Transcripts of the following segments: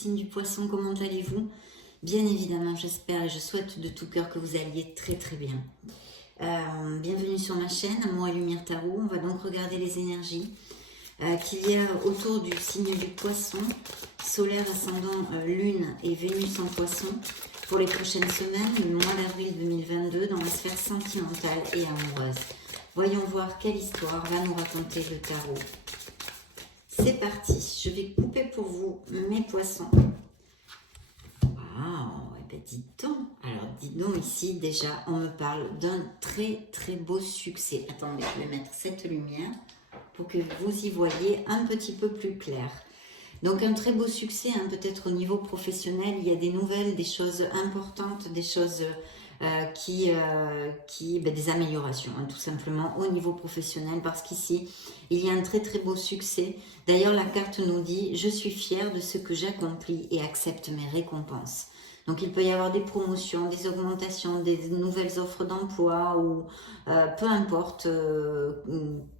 signe du poisson, comment allez-vous? Bien évidemment, j'espère et je souhaite de tout cœur que vous alliez très très bien. Bienvenue sur ma chaîne, Amour et Lumière Tarot. On va donc regarder les énergies qu'il y a autour du signe du poisson, solaire, ascendant, lune et Vénus en poisson, pour les prochaines semaines, le mois d'avril 2022, dans la sphère sentimentale et amoureuse. Voyons voir quelle histoire va nous raconter le tarot. C'est parti, je vais couper pour vous mes poissons. Waouh, eh ben dites donc. Alors dites donc ici déjà, on me parle d'un très très beau succès. Attendez, je vais mettre cette lumière pour que vous y voyez un petit peu plus clair. Donc un très beau succès, hein, peut-être au niveau professionnel, il y a des nouvelles, des choses importantes, des choses des améliorations, hein, tout simplement au niveau professionnel, parce qu'ici, il y a un très très beau succès. D'ailleurs, la carte nous dit « Je suis fière de ce que j'accomplis et accepte mes récompenses ». Donc, il peut y avoir des promotions, des augmentations, des nouvelles offres d'emploi ou peu importe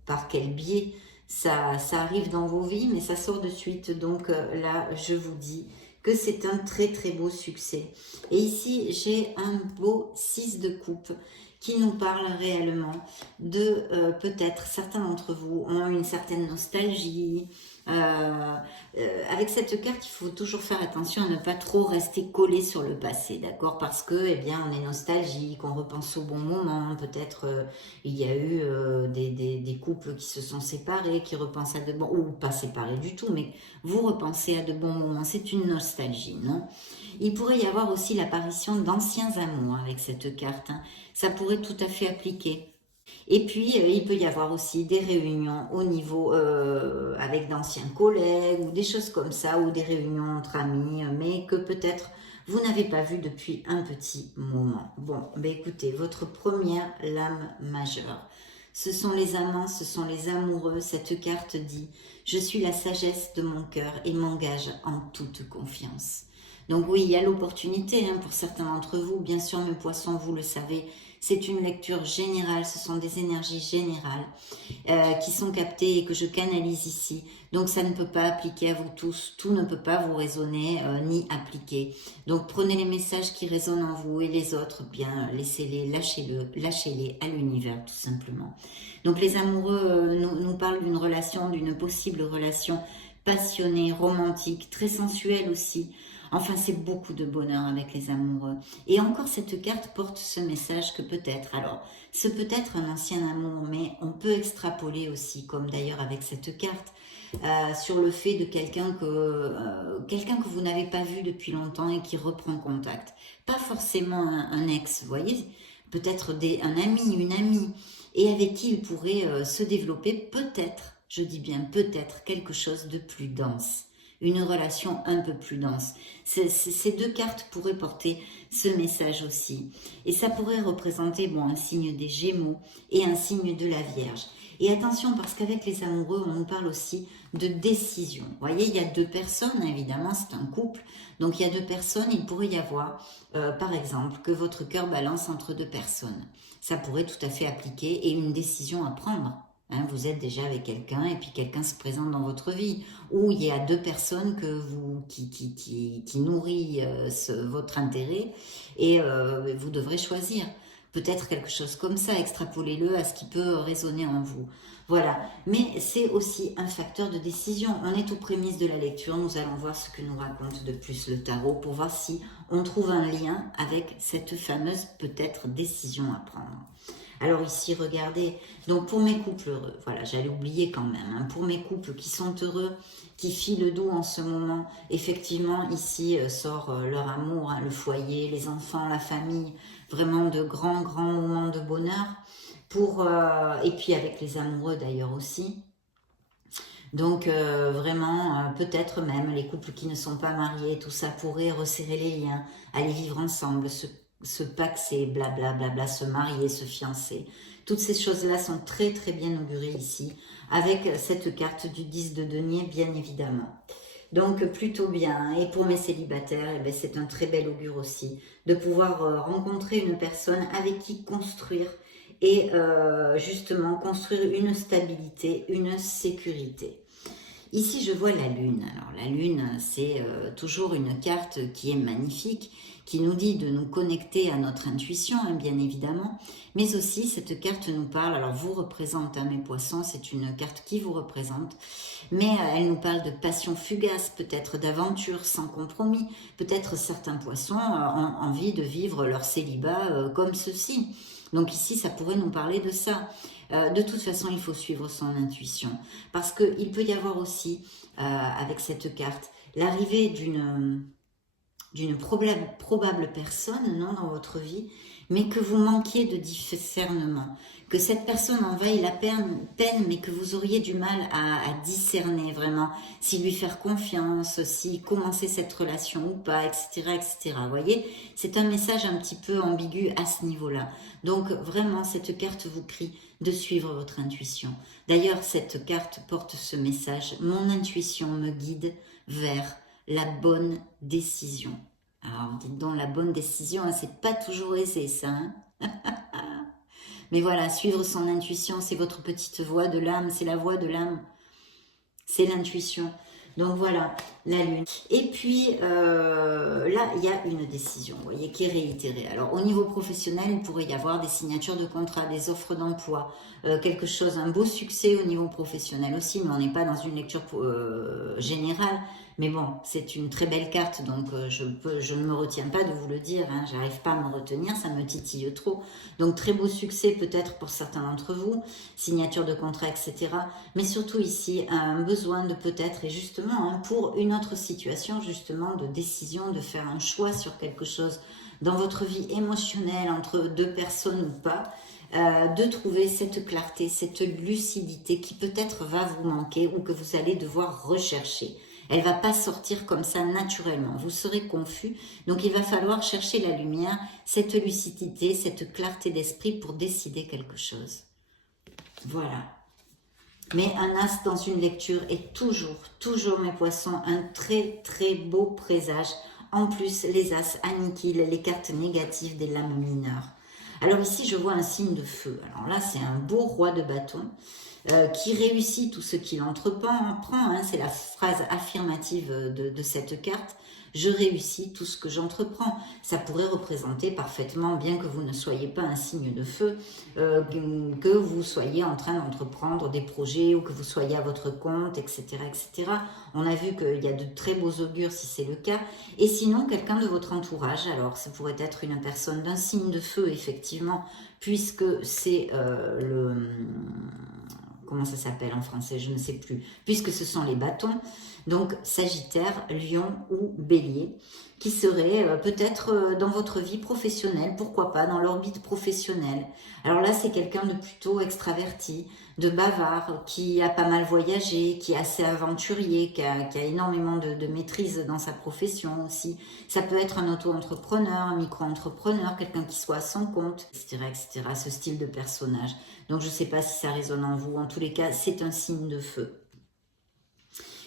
par quel biais ça arrive dans vos vies, mais ça sort de suite. Donc là, je vous dis que c'est un très très beau succès. Et ici, j'ai un beau 6 de coupe qui nous parle réellement de peut-être certains d'entre vous ont une certaine nostalgie. Avec cette carte, il faut toujours faire attention à ne pas trop rester collé sur le passé, d'accord? Parce que, eh bien, on est nostalgique, on repense au bon moment. Peut-être il y a eu des couples qui se sont séparés, qui repensent à de bons, ou pas séparés du tout, mais vous repensez à de bons moments. C'est une nostalgie, non? Il pourrait y avoir aussi l'apparition d'anciens amours avec cette carte, hein. Ça pourrait tout à fait appliquer. Et puis, il peut y avoir aussi des réunions au niveau avec d'anciens collègues ou des choses comme ça, ou des réunions entre amis, mais que peut-être vous n'avez pas vu depuis un petit moment. Bon, ben écoutez, votre première lame majeure, ce sont les amants, ce sont les amoureux. Cette carte dit « Je suis la sagesse de mon cœur et m'engage en toute confiance ». Donc oui, il y a l'opportunité hein, pour certains d'entre vous. Bien sûr, mes poissons, vous le savez, c'est une lecture générale, ce sont des énergies générales qui sont captées et que je canalise ici. Donc ça ne peut pas appliquer à vous tous, tout ne peut pas vous résonner ni appliquer. Donc prenez les messages qui résonnent en vous et les autres, bien laissez-les, lâchez-les à l'univers tout simplement. Donc les amoureux nous parlent d'une relation, d'une possible relation passionnée, romantique, très sensuelle aussi. Enfin, c'est beaucoup de bonheur avec les amoureux. Et encore, cette carte porte ce message que peut-être, alors, ce peut être un ancien amour, mais on peut extrapoler aussi, comme d'ailleurs avec cette carte, sur le fait de quelqu'un que vous n'avez pas vu depuis longtemps et qui reprend contact. Pas forcément un ex, vous voyez, peut-être un ami, une amie, et avec qui il pourrait se développer peut-être, je dis bien peut-être, quelque chose de plus dense. Une relation un peu plus dense. Ces deux cartes pourraient porter ce message aussi. Et ça pourrait représenter bon, un signe des Gémeaux et un signe de la Vierge. Et attention, parce qu'avec les amoureux, on nous parle aussi de décision. Vous voyez, il y a deux personnes, évidemment, c'est un couple. Donc, il y a deux personnes, il pourrait y avoir, par exemple, que votre cœur balance entre deux personnes. Ça pourrait tout à fait appliquer et une décision à prendre. Hein, vous êtes déjà avec quelqu'un et puis quelqu'un se présente dans votre vie. Ou il y a deux personnes qui nourrit votre intérêt et vous devrez choisir. Peut-être quelque chose comme ça, extrapolez-le à ce qui peut résonner en vous. Voilà, mais c'est aussi un facteur de décision. On est aux prémices de la lecture, nous allons voir ce que nous raconte de plus le tarot pour voir si on trouve un lien avec cette fameuse peut-être décision à prendre. Alors ici, regardez, donc pour mes couples heureux, voilà, j'allais oublier quand même, hein, pour mes couples qui sont heureux, qui filent doux en ce moment, effectivement, ici sort leur amour, hein, le foyer, les enfants, la famille, vraiment de grands, grands moments de bonheur, et puis avec les amoureux d'ailleurs aussi. Donc vraiment, peut-être même les couples qui ne sont pas mariés, tout ça pourrait resserrer les liens, aller vivre ensemble, se paxer, blablabla, se marier, se fiancer. Toutes ces choses-là sont très très bien augurées ici, avec cette carte du 10 de denier, bien évidemment. Donc plutôt bien, et pour mes célibataires, eh ben, c'est un très bel augure aussi, de pouvoir rencontrer une personne avec qui construire, et justement construire une stabilité, une sécurité. Ici, je vois la Lune. Alors, la Lune, c'est toujours une carte qui est magnifique, qui nous dit de nous connecter à notre intuition, hein, bien évidemment, mais aussi cette carte nous parle, alors vous représente, hein, mes poissons, c'est une carte qui vous représente, mais elle nous parle de passion fugace, peut-être d'aventure sans compromis, peut-être certains poissons ont envie de vivre leur célibat comme ceci. Donc ici, ça pourrait nous parler de ça. De toute façon, il faut suivre son intuition. Parce qu'il peut y avoir aussi, avec cette carte, l'arrivée d'une probable personne, non, dans votre vie, mais que vous manquiez de discernement, que cette personne envahit la peine, mais que vous auriez du mal à discerner vraiment, si lui faire confiance, si commencer cette relation ou pas, etc., etc. Vous voyez, c'est un message un petit peu ambigu à ce niveau-là. Donc vraiment, cette carte vous crie de suivre votre intuition. D'ailleurs, cette carte porte ce message: mon intuition me guide vers la bonne décision. Alors, dites donc, la bonne décision, hein, c'est pas toujours aisé, ça. Hein. Mais voilà, suivre son intuition, c'est votre petite voix de l'âme, c'est la voix de l'âme, c'est l'intuition. Donc voilà, la Lune. Et puis, là, il y a une décision, vous voyez, qui est réitérée. Alors, au niveau professionnel, il pourrait y avoir des signatures de contrats, des offres d'emploi, quelque chose, un beau succès au niveau professionnel aussi, mais on n'est pas dans une lecture générale. Mais bon, c'est une très belle carte, donc je ne me retiens pas de vous le dire, hein, j'arrive pas à me retenir, ça me titille trop. Donc très beau succès peut-être pour certains d'entre vous, signature de contrat, etc. Mais surtout ici, un besoin de peut-être, et justement, hein, pour une autre situation, justement, de décision, de faire un choix sur quelque chose dans votre vie émotionnelle, entre deux personnes ou pas, de trouver cette clarté, cette lucidité qui peut-être va vous manquer ou que vous allez devoir rechercher. Elle ne va pas sortir comme ça naturellement. Vous serez confus. Donc, il va falloir chercher la lumière, cette lucidité, cette clarté d'esprit pour décider quelque chose. Voilà. Mais un as dans une lecture est toujours, mes poissons, un très, très beau présage. En plus, les as anniquilent les cartes négatives des lames mineures. Alors ici, je vois un signe de feu. Alors là, c'est un beau roi de bâton. Qui réussit tout ce qu'il entreprend, hein, c'est la phrase affirmative de cette carte. Je réussis tout ce que j'entreprends. Ça pourrait représenter parfaitement, bien que vous ne soyez pas un signe de feu, que vous soyez en train d'entreprendre des projets ou que vous soyez à votre compte, etc., etc. On a vu qu'il y a de très beaux augures si c'est le cas. Et sinon, quelqu'un de votre entourage, alors ça pourrait être une personne d'un signe de feu, effectivement, puisque c'est comment ça s'appelle en français, je ne sais plus, puisque ce sont les bâtons, donc Sagittaire, Lion ou Bélier, qui seraient peut-être dans votre vie professionnelle, pourquoi pas, dans l'orbite professionnelle. Alors là, c'est quelqu'un de plutôt extraverti, de bavard, qui a pas mal voyagé, qui est assez aventurier, qui a énormément de maîtrise dans sa profession aussi. Ça peut être un auto-entrepreneur, un micro-entrepreneur, quelqu'un qui soit à son compte, etc., etc., ce style de personnage. Donc, je ne sais pas si ça résonne en vous. En tous les cas, c'est un signe de feu.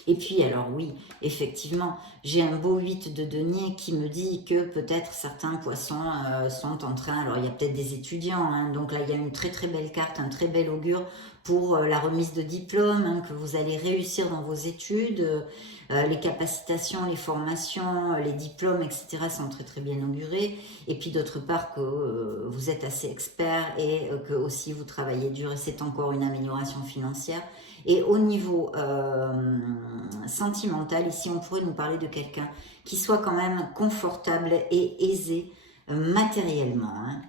Et puis, alors oui, effectivement, j'ai un beau 8 de denier qui me dit que peut-être certains poissons sont en train... Alors, il y a peut-être des étudiants, hein, donc là, il y a une très très belle carte, un très bel augure pour la remise de diplôme, hein, que vous allez réussir dans vos études. Les capacitations, les formations, les diplômes, etc. sont très très bien augurés. Et puis d'autre part que vous êtes assez expert et que aussi vous travaillez dur et c'est encore une amélioration financière. Et au niveau sentimental, ici on pourrait nous parler de quelqu'un qui soit quand même confortable et aisé matériellement. Hein.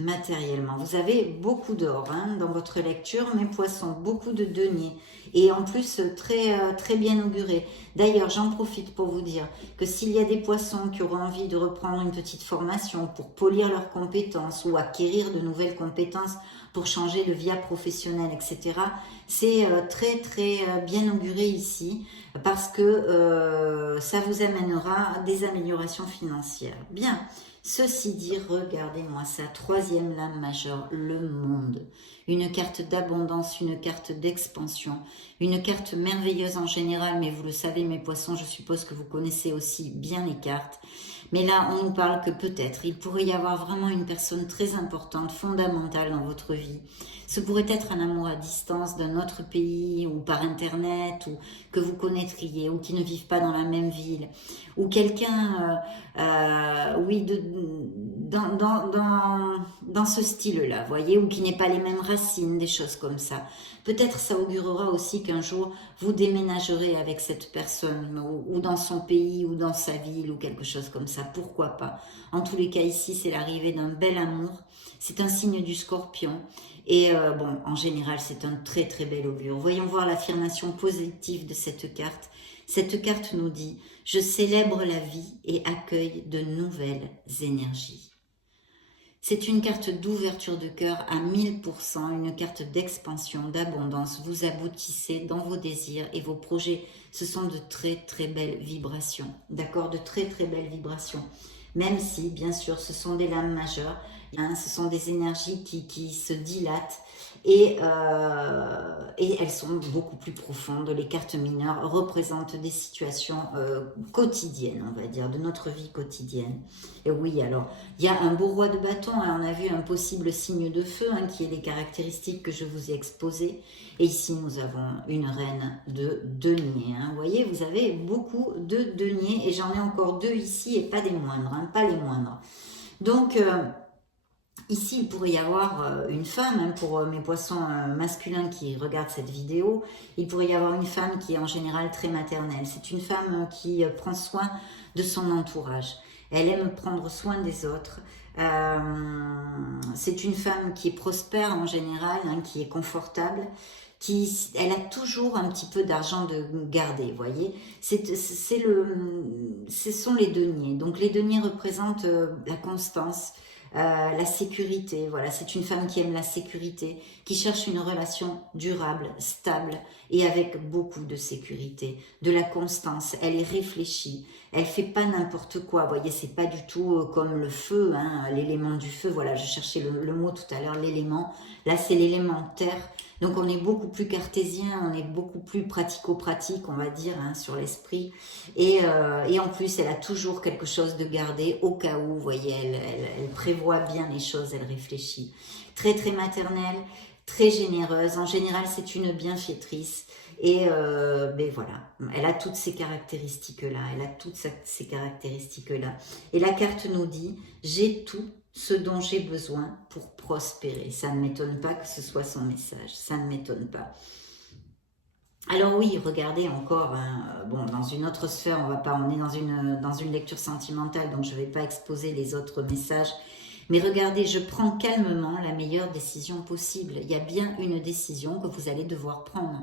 Matériellement. Vous avez beaucoup d'or hein, dans votre lecture, mes poissons, beaucoup de deniers. Et en plus, très bien auguré. D'ailleurs, j'en profite pour vous dire que s'il y a des poissons qui auront envie de reprendre une petite formation pour polir leurs compétences ou acquérir de nouvelles compétences pour changer de vie professionnelle, etc., c'est très bien auguré ici parce que ça vous amènera à des améliorations financières. Bien. Ceci dit, regardez-moi ça, troisième lame majeure, le monde. Une carte d'abondance, une carte d'expansion, une carte merveilleuse en général, mais vous le savez mes poissons, je suppose que vous connaissez aussi bien les cartes. Mais là, on nous parle que peut-être, il pourrait y avoir vraiment une personne très importante, fondamentale dans votre vie. Ce pourrait être un amour à distance d'un autre pays ou par Internet, ou que vous connaîtriez, ou qui ne vivent pas dans la même ville, ou quelqu'un, oui, dans ce style-là, voyez, ou qui n'ait pas les mêmes racines, des choses comme ça. Peut-être ça augurera aussi qu'un jour, vous déménagerez avec cette personne, ou dans son pays, ou dans sa ville, ou quelque chose comme ça, pourquoi pas. En tous les cas, ici, c'est l'arrivée d'un bel amour, c'est un signe du Scorpion, et bon, en général, c'est un très très bel augure. Voyons voir l'affirmation positive de cette carte. Cette carte nous dit « Je célèbre la vie et accueille de nouvelles énergies ». C'est une carte d'ouverture de cœur à 1000%, une carte d'expansion, d'abondance. Vous aboutissez dans vos désirs et vos projets. Ce sont de très très belles vibrations, d'accord, de très très belles vibrations. Même si, bien sûr, ce sont des lames majeures, hein, ce sont des énergies qui se dilatent et elles sont beaucoup plus profondes. Les cartes mineures représentent des situations quotidiennes, on va dire, de notre vie quotidienne. Et oui, alors, il y a un beau roi de bâton, hein, on a vu un possible signe de feu, hein, qui est les caractéristiques que je vous ai exposées. Et ici, nous avons une reine de denier. Hein. Vous voyez, vous avez beaucoup de deniers, et j'en ai encore deux ici, et pas des moindres, hein, pas les moindres. Donc, ici, il pourrait y avoir une femme, hein, pour mes poissons masculins qui regardent cette vidéo, il pourrait y avoir une femme qui est en général très maternelle. C'est une femme qui prend soin de son entourage. Elle aime prendre soin des autres. C'est une femme qui est prospère en général, hein, qui est confortable. Elle a toujours un petit peu d'argent de garder, vous voyez. Ce sont les deniers. Donc les deniers représentent la constance, la sécurité, voilà, c'est une femme qui aime la sécurité, qui cherche une relation durable, stable et avec beaucoup de sécurité, de la constance. Elle est réfléchie, elle fait pas n'importe quoi, vous voyez, c'est pas du tout comme le feu, hein, l'élément du feu, voilà, je cherchais le mot tout à l'heure, l'élément, là c'est l'élément terre. Donc on est beaucoup plus cartésien, on est beaucoup plus pratico-pratique, on va dire, hein, sur l'esprit. Et en plus, elle a toujours quelque chose de gardé au cas où, vous voyez, elle prévoit bien les choses, elle réfléchit. Très très maternelle, très généreuse. En général, c'est une bienfaitrice. Et ben voilà, elle a toutes ces caractéristiques-là, ces caractéristiques-là. Et la carte nous dit, j'ai tout ce dont j'ai besoin pour prospérer. Ça ne m'étonne pas que ce soit son message, ça ne m'étonne pas. Alors oui, regardez encore, hein, bon, dans une autre sphère, on est dans une lecture sentimentale, donc je ne vais pas exposer les autres messages, mais regardez, je prends calmement la meilleure décision possible. Il y a bien une décision que vous allez devoir prendre.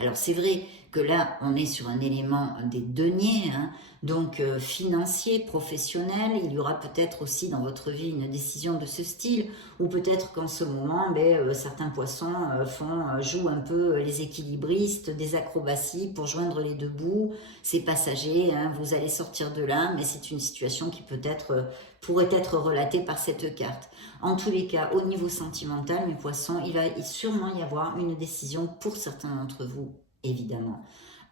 Alors c'est vrai que là, on est sur un élément des deniers, hein, donc financier, professionnel. Il y aura peut-être aussi dans votre vie une décision de ce style, ou peut-être qu'en ce moment, certains poissons jouent un peu les équilibristes, des acrobaties pour joindre les deux bouts. C'est passager, hein, vous allez sortir de là, mais c'est une situation qui peut-être pourrait être relatée par cette carte. En tous les cas, au niveau sentimental, mes poissons, il va sûrement y avoir une décision pour certains d'entre vous, évidemment,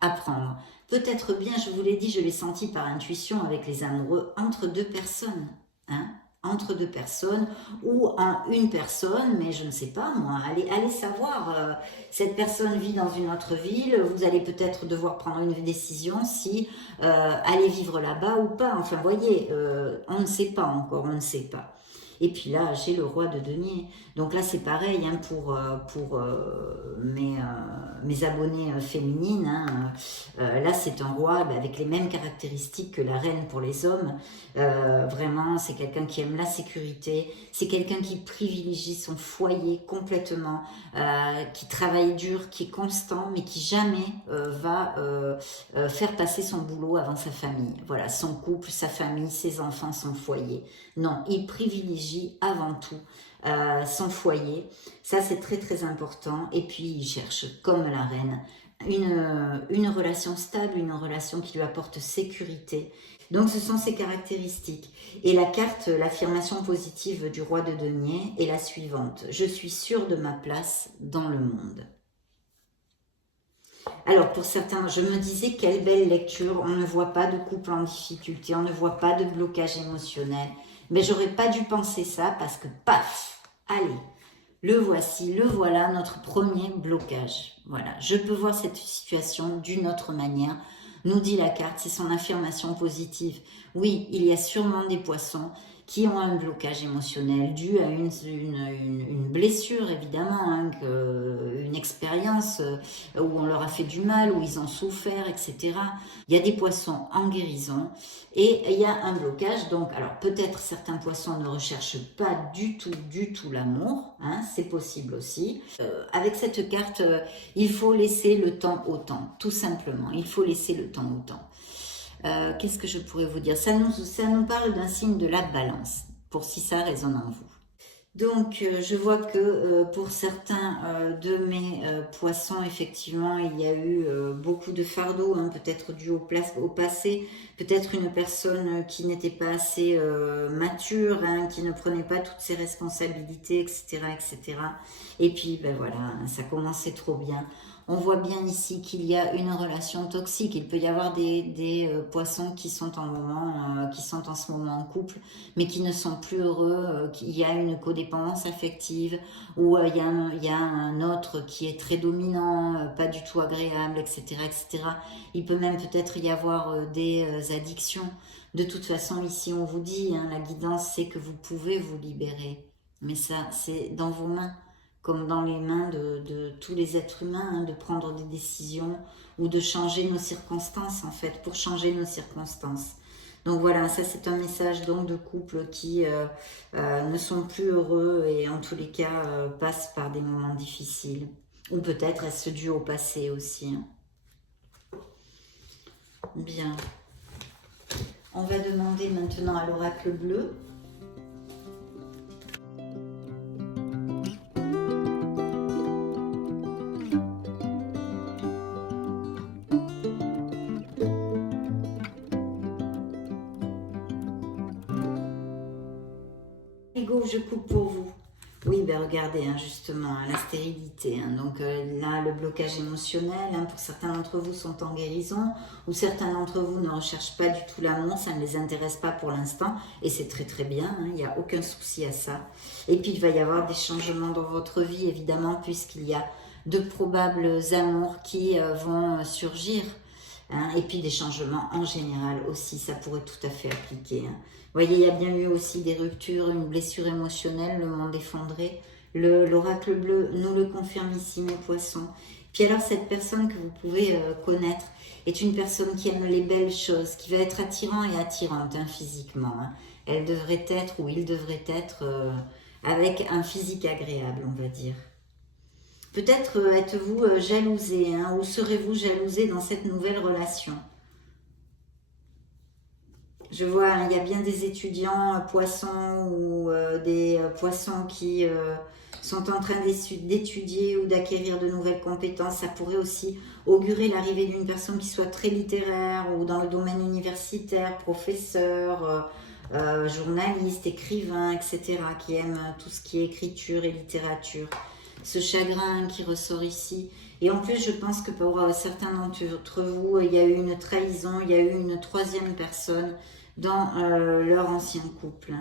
à prendre. Peut-être bien, je vous l'ai dit, je l'ai senti par intuition avec les amoureux, entre deux personnes, hein, entre deux personnes ou en une personne, mais je ne sais pas moi, allez savoir, cette personne vit dans une autre ville, vous allez peut-être devoir prendre une décision si aller vivre là-bas ou pas, enfin voyez, on ne sait pas encore, on ne sait pas. Et puis là, j'ai le roi de denier. Donc là, c'est pareil, hein, pour mes abonnés féminines. Hein. Là, c'est un roi avec les mêmes caractéristiques que la reine pour les hommes. Vraiment, c'est quelqu'un qui aime la sécurité. C'est quelqu'un qui privilégie son foyer complètement, qui travaille dur, qui est constant, mais qui jamais va faire passer son boulot avant sa famille. Voilà, son couple, sa famille, ses enfants, son foyer. Non, il privilégie avant tout son foyer. Ça, c'est très très important. Et puis, il cherche, comme la reine, une relation stable, une relation qui lui apporte sécurité. Donc, ce sont ses caractéristiques. Et la carte, l'affirmation positive du roi de denier est la suivante. Je suis sûre de ma place dans le monde. Alors, pour certains, je me disais, quelle belle lecture, on ne voit pas de couple en difficulté, on ne voit pas de blocage émotionnel. Mais j'aurais pas dû penser ça parce que, paf, allez, le voici, le voilà, notre premier blocage. Voilà, je peux voir cette situation d'une autre manière, nous dit la carte, c'est son affirmation positive. Oui, il y a sûrement des poissons qui ont un blocage émotionnel dû à une blessure, évidemment, hein, une expérience où on leur a fait du mal, où ils ont souffert, etc. Il y a des poissons en guérison et il y a un blocage. Donc, alors peut-être certains poissons ne recherchent pas du tout l'amour, hein, c'est possible aussi. Avec cette carte, il faut laisser le temps au temps, tout simplement. Il faut laisser le temps au temps. Qu'est-ce que je pourrais vous dire, ça nous parle d'un signe de la balance, pour si ça résonne en vous. Donc, je vois que pour certains de mes poissons, effectivement, il y a eu beaucoup de fardeaux, hein, peut-être dû au passé, peut-être une personne qui n'était pas assez mature, hein, qui ne prenait pas toutes ses responsabilités, etc., etc. Et puis, ben voilà, ça commençait trop bien. On voit bien ici qu'il y a une relation toxique. Il peut y avoir des poissons qui sont en ce moment en couple, mais qui ne sont plus heureux. Il y a une codépendance affective, ou il y a un autre qui est très dominant, pas du tout agréable, etc., etc. Il peut même peut-être y avoir des addictions. De toute façon, ici, on vous dit, hein, la guidance, c'est que vous pouvez vous libérer. Mais ça, c'est dans vos mains, comme dans les mains de tous les êtres humains, hein, de prendre des décisions ou de changer nos circonstances, en fait, pour changer nos circonstances. Donc voilà, ça c'est un message donc de couples qui ne sont plus heureux et en tous les cas passent par des moments difficiles. Ou peut-être est-ce dû au passé aussi. Hein. Bien. On va demander maintenant à l'oracle bleu. Je coupe pour vous. Oui, ben regardez, hein, justement, hein, la stérilité. Hein, donc là, le blocage émotionnel, hein, pour certains d'entre vous, sont en guérison, ou certains d'entre vous ne recherchent pas du tout l'amour, ça ne les intéresse pas pour l'instant, et c'est très très bien, hein, il n'y a aucun souci à ça. Et puis, il va y avoir des changements dans votre vie, évidemment, puisqu'il y a de probables amours qui vont surgir. Hein, et puis des changements en général aussi, ça pourrait tout à fait appliquer. Hein. Vous voyez, il y a bien eu aussi des ruptures, une blessure émotionnelle, le monde effondré. L'oracle bleu nous le confirme ici, mes poissons. Puis alors, cette personne que vous pouvez connaître est une personne qui aime les belles choses, qui va être attirant et attirante hein, physiquement. Hein. Elle devrait être, ou il devrait être, avec un physique agréable, on va dire. Peut-être êtes-vous jalousé, hein, ou serez-vous jalousé dans cette nouvelle relation. Je vois, hein, il y a bien des étudiants poissons ou des poissons qui sont en train d'étudier ou d'acquérir de nouvelles compétences. Ça pourrait aussi augurer l'arrivée d'une personne qui soit très littéraire ou dans le domaine universitaire, professeur, journaliste, écrivain, etc., qui aime tout ce qui est écriture et littérature. Ce chagrin qui ressort ici. Et en plus, je pense que pour certains d'entre vous, il y a eu une trahison, il y a eu une troisième personne dans leur ancien couple.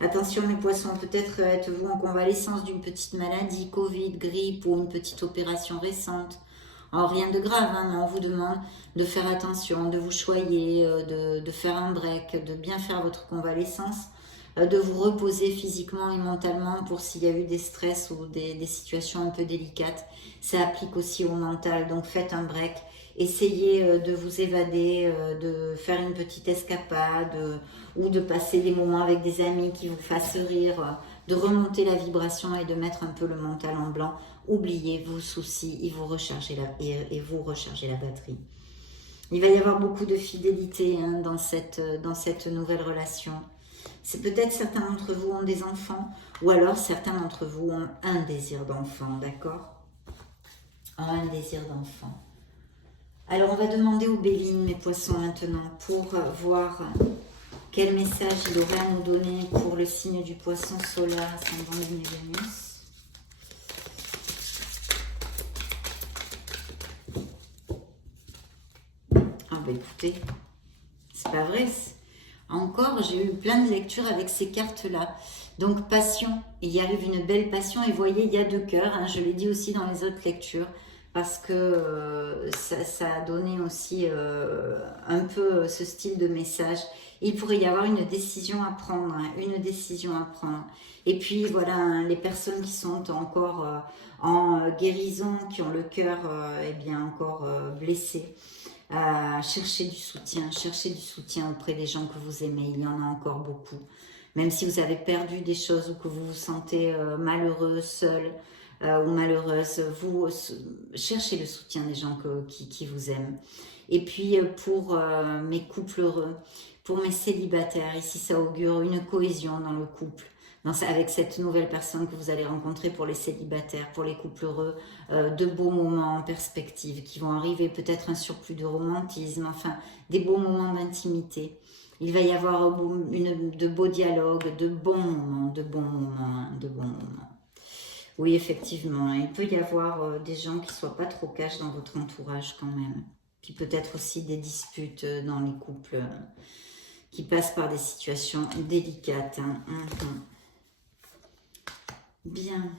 Attention mes poissons, peut-être êtes-vous en convalescence d'une petite maladie, Covid, grippe ou une petite opération récente. Alors, rien de grave, hein, mais on vous demande de faire attention, de vous choyer, de faire un break, de bien faire votre convalescence, de vous reposer physiquement et mentalement pour s'il y a eu des stress ou des situations un peu délicates. Ça applique aussi au mental, donc faites un break. Essayez de vous évader, de faire une petite escapade ou de passer des moments avec des amis qui vous fassent rire, de remonter la vibration et de mettre un peu le mental en blanc. Oubliez vos soucis et vous rechargez la batterie. Il va y avoir beaucoup de fidélité hein, dans cette nouvelle relation. C'est peut-être certains d'entre vous ont des enfants ou alors certains d'entre vous ont un désir d'enfant, d'accord? Un désir d'enfant. Alors, on va demander aux Béline, mes poissons, maintenant, pour voir quel message il aurait à nous donner pour le signe du poisson solaire, ascendant Lune et Vénus. écoutez, c'est pas vrai. Encore, j'ai eu plein de lectures avec ces cartes-là. Donc, passion, il y arrive une belle passion. Et vous voyez, il y a 2 cœurs. Hein, je l'ai dit aussi dans les autres lectures. Parce que ça a donné aussi un peu ce style de message. Il pourrait y avoir une décision à prendre. Hein, une décision à prendre. Et puis, voilà, hein, les personnes qui sont encore en guérison, qui ont le cœur eh bien, encore blessé. Cherchez du soutien auprès des gens que vous aimez, il y en a encore beaucoup. Même si vous avez perdu des choses ou que vous vous sentez malheureux, seul ou malheureuse, vous cherchez le soutien des gens qui vous aiment. Et puis pour mes couples heureux, pour mes célibataires, ici ça augure une cohésion dans le couple. Avec cette nouvelle personne que vous allez rencontrer pour les célibataires, pour les couples heureux, de beaux moments en perspective qui vont arriver, peut-être un surplus de romantisme, enfin des beaux moments d'intimité. Il va y avoir de beaux dialogues, de bons moments, de bons moments, de bons moments. Oui, effectivement, il peut y avoir des gens qui ne soient pas trop cash dans votre entourage quand même. Puis peut-être aussi des disputes dans les couples qui passent par des situations délicates. Hein. Bien.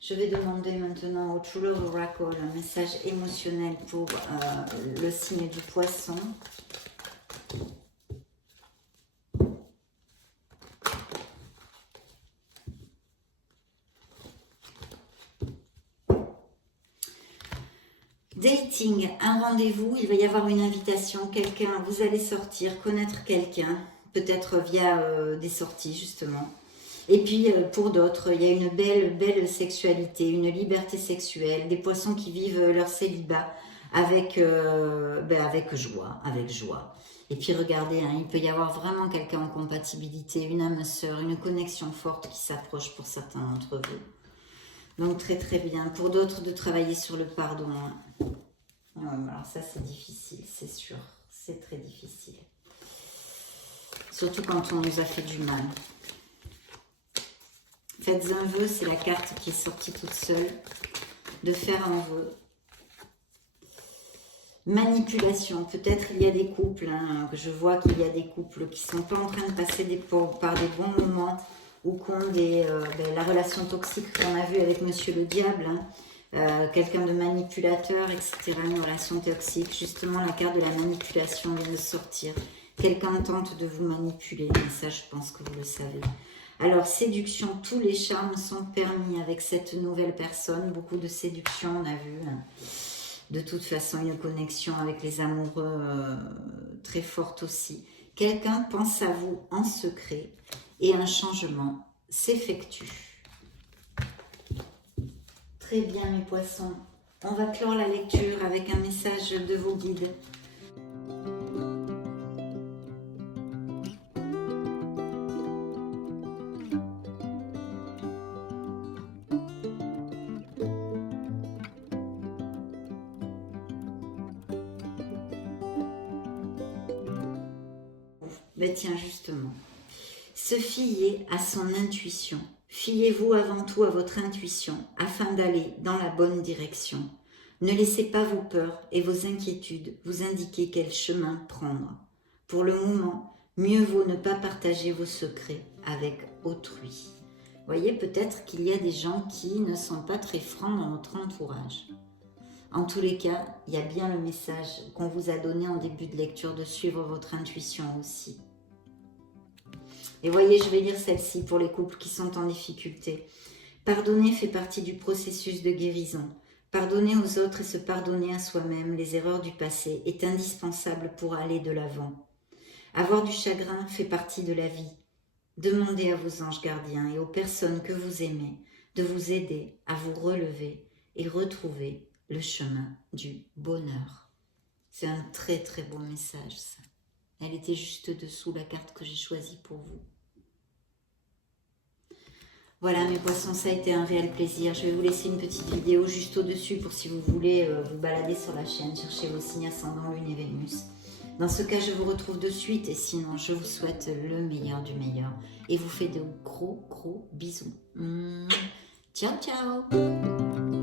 Je vais demander maintenant au True Love Oracle un message émotionnel pour le signe du Poisson. Dating, un rendez-vous, il va y avoir une invitation, quelqu'un, vous allez sortir, connaître quelqu'un, peut-être via des sorties justement. Et puis pour d'autres, il y a une belle sexualité, une liberté sexuelle, des poissons qui vivent leur célibat avec joie, Et puis regardez, hein, il peut y avoir vraiment quelqu'un en compatibilité, une âme sœur, une connexion forte qui s'approche pour certains d'entre vous. Donc très très bien. Pour d'autres, de travailler sur le pardon. Hein. Alors ça c'est difficile, c'est sûr, c'est très difficile. Surtout quand on nous a fait du mal. Faites un vœu, c'est la carte qui est sortie toute seule. De faire un vœu. Manipulation. Peut-être il y a des couples, hein, je vois qu'il y a des couples qui sont pas en train de passer par des bons moments ou qui ont la relation toxique qu'on a vue avec Monsieur le Diable. Hein, quelqu'un de manipulateur, etc. Une relation toxique. Justement, la carte de la manipulation vient de sortir. Quelqu'un tente de vous manipuler. Mais ça, je pense que vous le savez. Alors, séduction, tous les charmes sont permis avec cette nouvelle personne. Beaucoup de séduction, on a vu. Hein. De toute façon, une connexion avec les amoureux très forte aussi. Quelqu'un pense à vous en secret et un changement s'effectue. Très bien, mes poissons. On va clore la lecture avec un message de vos guides. Ben tiens, justement, se fier à son intuition. Fiez-vous avant tout à votre intuition afin d'aller dans la bonne direction. Ne laissez pas vos peurs et vos inquiétudes vous indiquer quel chemin prendre. Pour le moment, mieux vaut ne pas partager vos secrets avec autrui. Voyez, peut-être qu'il y a des gens qui ne sont pas très francs dans notre entourage. En tous les cas, il y a bien le message qu'on vous a donné en début de lecture de suivre votre intuition aussi. Et voyez, je vais lire celle-ci pour les couples qui sont en difficulté. Pardonner fait partie du processus de guérison. Pardonner aux autres et se pardonner à soi-même les erreurs du passé est indispensable pour aller de l'avant. Avoir du chagrin fait partie de la vie. Demandez à vos anges gardiens et aux personnes que vous aimez de vous aider à vous relever et retrouver le chemin du bonheur. C'est un très très beau message ça. Elle était juste dessous la carte que j'ai choisie pour vous. Voilà mes poissons, ça a été un réel plaisir. Je vais vous laisser une petite vidéo juste au-dessus pour si vous voulez vous balader sur la chaîne, chercher vos signes ascendants, Lune et Vénus. Dans ce cas, je vous retrouve de suite et sinon, je vous souhaite le meilleur du meilleur et vous fais de gros bisous. Ciao, ciao!